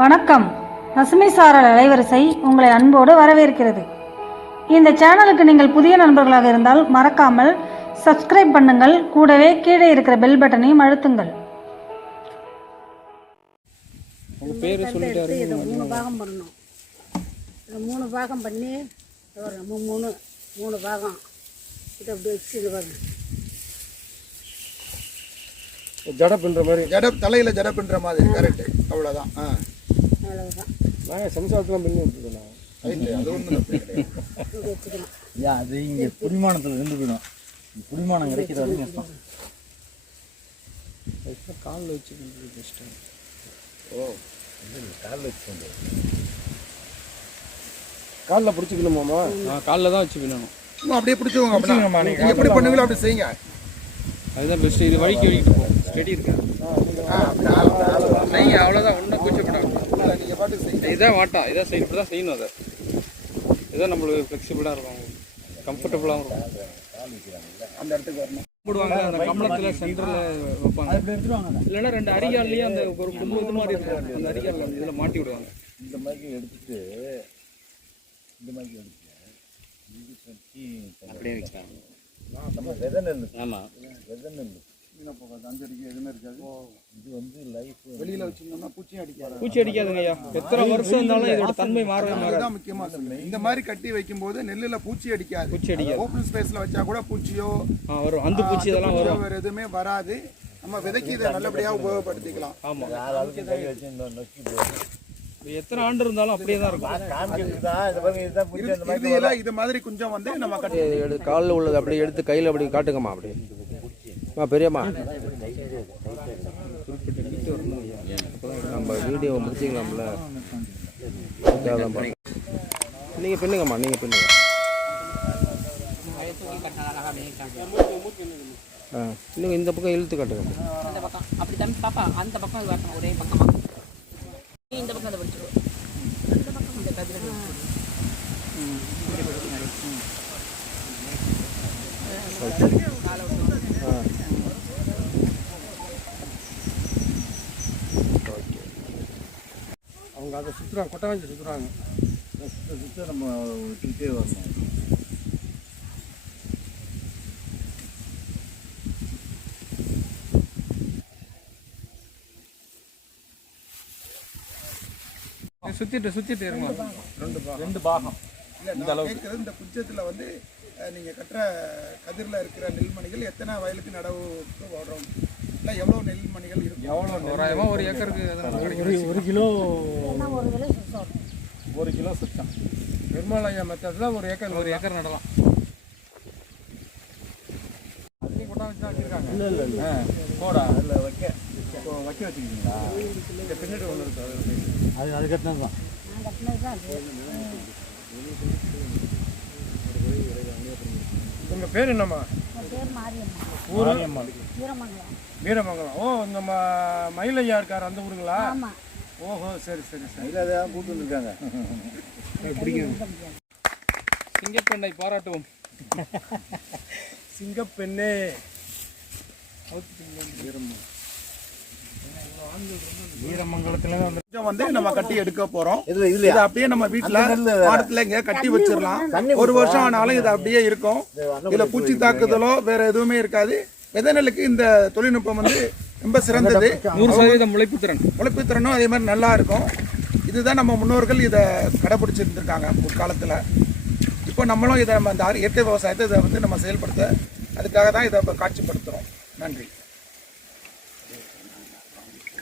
வணக்கம். பசுமை சாரல் அலைவரிசை உங்களை அன்போடு வரவேற்கிறது. இந்த சேனலுக்கு நீங்கள் புதிய நண்பர்களாக இருந்தால் மறக்காமல் சப்ஸ்கிரைப் பண்ணுங்கள். கூடவே கீழே இருக்கிற பெல் பட்டனையும் அழுத்துங்கள். இதை மூணு பாகம் பண்ணணும். இதை மூணு பாகம் பண்ணி இதோ ஒரு மூணு மூணு பாகம். இதை அப்படி வச்சு இது பாருங்க. ஜட பண்ணுற மாதிரி. ஜட தலையில ஜட பின்ற மாதிரி. கரெக்ட் அவ்வளவுதான். ஆ. அவ்வளவுதான். நாங்கள் சம்சாரத்தெலாம் பண்ணி விட்டுருக்கோம் ரைட்டு அது இங்கே புடிமானத்தில் இருந்து போயிடும். புடிமானம் கிடைக்கிற வரைக்கும் கஷ்டம் காலில் வச்சு காலில் பிடிச்சிக்கணுமாம்மா? நான் காலில் தான் வச்சு சும்மா அப்படியே பிடிச்சுக்கோங்க அப்படின்னா. நீங்க எப்படி பண்ணுவீங்களோ அப்படி செய்யுங்க. அதுதான் பெஸ்ட்டு இது வழிக்கு வலிக்கிட்டு போகும் ஸ்டெடி இருக்கு. செய்ய அவ்வளோதான் ஒன்றும் கூச்சப்படாது இல்ல, நீங்க பாட்டுக்கு செய்யுங்க இதான் வாட்டா. இதான் செய் இப்படி தான் செய்யணும் அதை. இதான் நம்மளுக்கு ஃப்ளெக்சிபிளாக இருக்கும். கம்ஃபர்டபுளாகவும் இருக்கும். அந்த இடத்துக்கு வரணும் போடுவாங்க அந்த கம்பளத்தில் சென்டரில் வைப்பாங்க. இல்லைன்னா ரெண்டு அரிகால்லையே அந்த ஒரு கொம்பு இது மாதிரி இருக்கும். அந்த அரிகால் இதில் மாட்டி விடுவாங்க. இந்த மாதிரி எடுத்துட்டு இந்த மாதிரி எடுத்து அப்படியே நம்ம விதை நெல் ஆமாம் விதை நெல் அஞ்சடிக்கு எதுவுமே இருக்காது. இது வந்து லைஃப் வெளியில வச்சிருந்தோம்னா பூச்சியும் அடிக்காது. பூச்சி அடிக்காதுங்க ஐயா. எத்தனை வருஷம் இருந்தாலும் இதோட தன்மை மாறவே மாறாது. அதுதான் முக்கியமா சொல்லுங்க இந்த மாதிரி கட்டி வைக்கும்போது நெல்லுல பூச்சி அடிக்காது. பூச்சி அடிக்காது. ஓப்பன் ஸ்பேஸ்ல வச்சா கூட பூச்சியோ வரும். அந்த பூச்சி இதெல்லாம் வரும். வேற எதுவுமே வராது. நம்ம விதைக்கு இதை நல்லபடியா உபயோகப்படுத்திக்கலாம். ஆமாம் எத்தனை ஆண்டு இருந்தாலும் அப்படியே தான் இருக்கும். இது மாதிரி கொஞ்சம் வந்து நம்ம கட்டி எடு காலில் உள்ளது அப்படியே எடுத்து கையில் அப்படி காட்டுங்கம்மா அப்படியே அம்மா பெரியம்மா. நம்ம வீடியோ முடிச்சிக்கலாம்ல. நீங்கள் பின்னுங்கம்மா நீங்கள் பின்னுங்க. ஆ இன்னும் இந்த பக்கம் இழுத்து காட்டுங்கம்மா. அந்த பக்கம் அப்படி தம்பி பாப்பா அந்த பக்கம் ஒரே பக்கமா. நீ இந்த பக்கம் அதை பக்கம் இந்த கதிரை அவங்க அதை சுற்றுறாங்க கொட்டை வாங்கி சுற்றுறாங்க சுத்த சுத்த நம்ம விட்டுக்கிட்டே வரணும். சுற்றிட்டு சுற்றிட்டு இருங்க ரெண்டு பா ரெண்டு பாகம். இல்ல, நான் கேட்கிறது இந்த குச்சத்துல வந்து அஹ், நீங்க கட்டுற கதிர்ல இருக்கிற நெல்மணிகள் எத்தனை வயலுக்கு நடவுக்கு வரும் இல்ல எவ்வளவு நெல்மணிகள் இருக்கும்? எவ்வளோ தோராயமாக ஒரு ஏக்கருக்கு ஒரு கிலோ ஒரு விலை சுத்தம். ஒரு கிலோ சுத்தம். பெருமாள் ஐயா மெத்தடில் ஒரு ஏக்கர் ஒரு ஏக்கர் நடலாம். அதுலேயும் தான் வச்சுருக்காங்க. இல்லை இல்லை இல்லை. போடா. அதில் வைக்க. வைக்க வச்சுக்கிட்டீங்களா இந்த பின்னாடி ஒன்று இருக்குது அது இருக்கு. அது அது கட்டினது தான் நான் கட்டினது தான் அது உங்க பேர் என்னம்மா? வீரமங்கலம். ஓ இந்த ம மயிலையா இருக்கார் அந்த ஊருங்களா? ஓஹோ சரி சரி சரி. அதில் அதை கூப்பிட்டு வந்துருக்காங்க. சிங்கப்பெண்ணை பாராட்டுவோம். சிங்கப்பெண்ணே. வீரமங்கலத்தில் வந்து கொஞ்சம் வந்து நம்ம கட்டி எடுக்க போறோம். இதை அப்படியே நம்ம வீட்டுல. மாடத்துல இங்க கட்டி வச்சிடலாம். ஒரு வருஷம் ஆனாலும் இது அப்படியே இருக்கும். இதுல பூச்சி தாக்குதலோ வேற எதுவுமே இருக்காது. விதை நெல்லுக்கு இந்த தொழில்நுட்பம் வந்து ரொம்ப சிறந்தது. நூறு சதவீதம் முளைப்பு திறன் உழைப்பு திறனும் அதே மாதிரி நல்லா இருக்கும். இதுதான் நம்ம முன்னோர்கள் இதை கடைபிடிச்சிருந்துருக்காங்க முற்காலத்தில். இப்போ நம்மளும் இதை நம்ம இந்த இயற்கை விவசாயத்தை இதை வந்து நம்ம செயல்படுத்த அதுக்காக தான் இதை காட்சிப்படுத்துகிறோம் நன்றி.